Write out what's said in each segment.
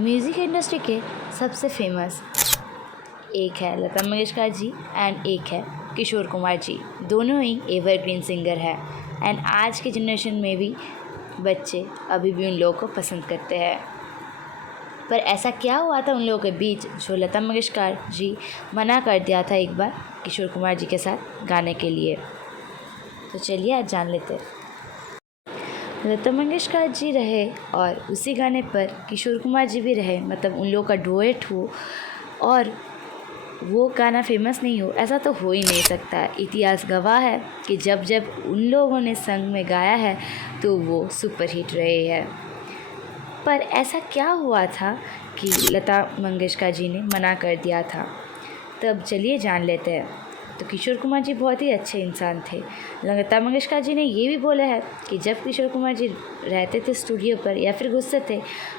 Music industry के सबसे famous एक है लता मंगेशकर जी एंड एक है किशोर कुमार जी। दोनों ही एवरग्रीन सिंगर है एंड आज के जनरेशन में भी बच्चे अभी भी उन लोगों को पसंद करते हैं। पर ऐसा क्या हुआ था उन लोगों के बीच जो लता मंगेशकर जी मना कर दिया था एक बार किशोर कुमार जी के साथ गाने के लिए। तो चलिए आज जान लेते हैं। लता मंगेशकर जी रहे और उसी गाने पर किशोर कुमार जी भी रहे, मतलब उन लोगों का डुएट हो और वो गाना फेमस नहीं हो, ऐसा तो हो ही नहीं सकता। इतिहास गवाह है कि जब जब उन लोगों ने संग में गाया है तो वो सुपर हिट रहे हैं। पर ऐसा क्या हुआ था कि लता मंगेशकर जी ने मना कर दिया था, तब चलिए जान लेते हैं। तो किशोर कुमार जी बहुत ही अच्छे इंसान थे। लता मंगेशकर जी ने ये भी बोला है कि जब किशोर कुमार जी रहते थे स्टूडियो पर या फिर गुस्से थे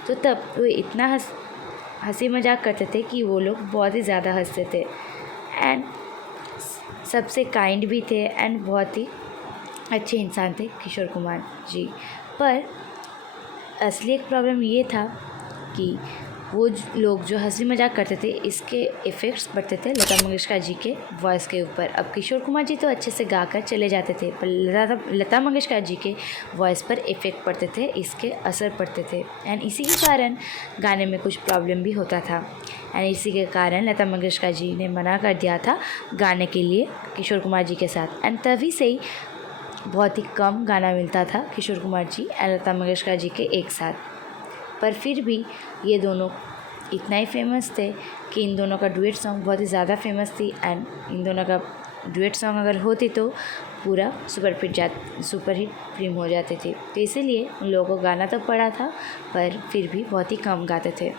तो तब वो इतना हंसी मजाक करते थे कि वो लोग बहुत ही ज़्यादा हंसते थे एंड सबसे काइंड भी थे एंड बहुत ही अच्छे इंसान थे किशोर कुमार जी। पर असली एक प्रॉब्लम ये था कि वो लोग जो हंसी मजाक करते थे इसके इफ़ेक्ट्स पड़ते थे लता मंगेशकर जी के वॉइस के ऊपर। अब किशोर कुमार जी तो अच्छे से गाकर चले जाते थे, पर लता मंगेशकर जी के वॉइस पर इफ़ेक्ट पड़ते थे, इसके असर पड़ते थे एंड इसी के कारण गाने में कुछ प्रॉब्लम भी होता था एंड इसी के कारण लता मंगेशकर जी ने मना कर दिया था गाने के लिए किशोर कुमार जी के साथ एंड तभी से ही बहुत ही कम गाना मिलता था किशोर कुमार जी एंड लता मंगेशकर जी के एक साथ। पर फिर भी ये दोनों इतना ही फेमस थे कि इन दोनों का डुएट सॉन्ग बहुत ही ज़्यादा फेमस थी एंड इन दोनों का डुएट सॉन्ग अगर होती तो पूरा सुपर हिट फिल्म हो जाती थी। तो इसीलिए उन लोगों को गाना तो पड़ा था पर फिर भी बहुत ही कम गाते थे।